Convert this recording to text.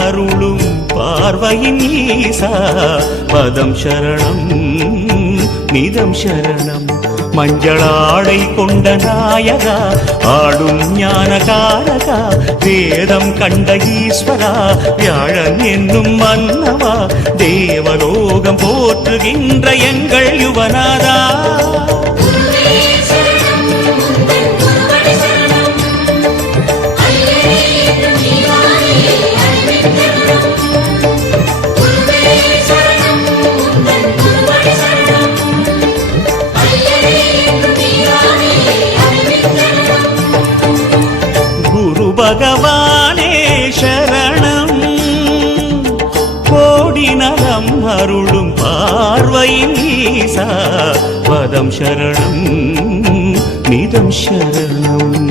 அருளும் பார்வையின் ஈசா பதம் சரணம் நிதம் சரணம். மஞ்சளாடை கொண்ட நாயகா ஆடும் ஞானகாரகா வேதம் கண்ட ஈஸ்வரா வியாழன் என்னும் மன்னவா தேவலோகம் போற்றுகின்ற எங்கள் யுவனாரா. பகவானே சரணம் கோடி நலம் அருளும் பார்வையின் ஈசா பதம் சரணம் நிதம் சரணம்.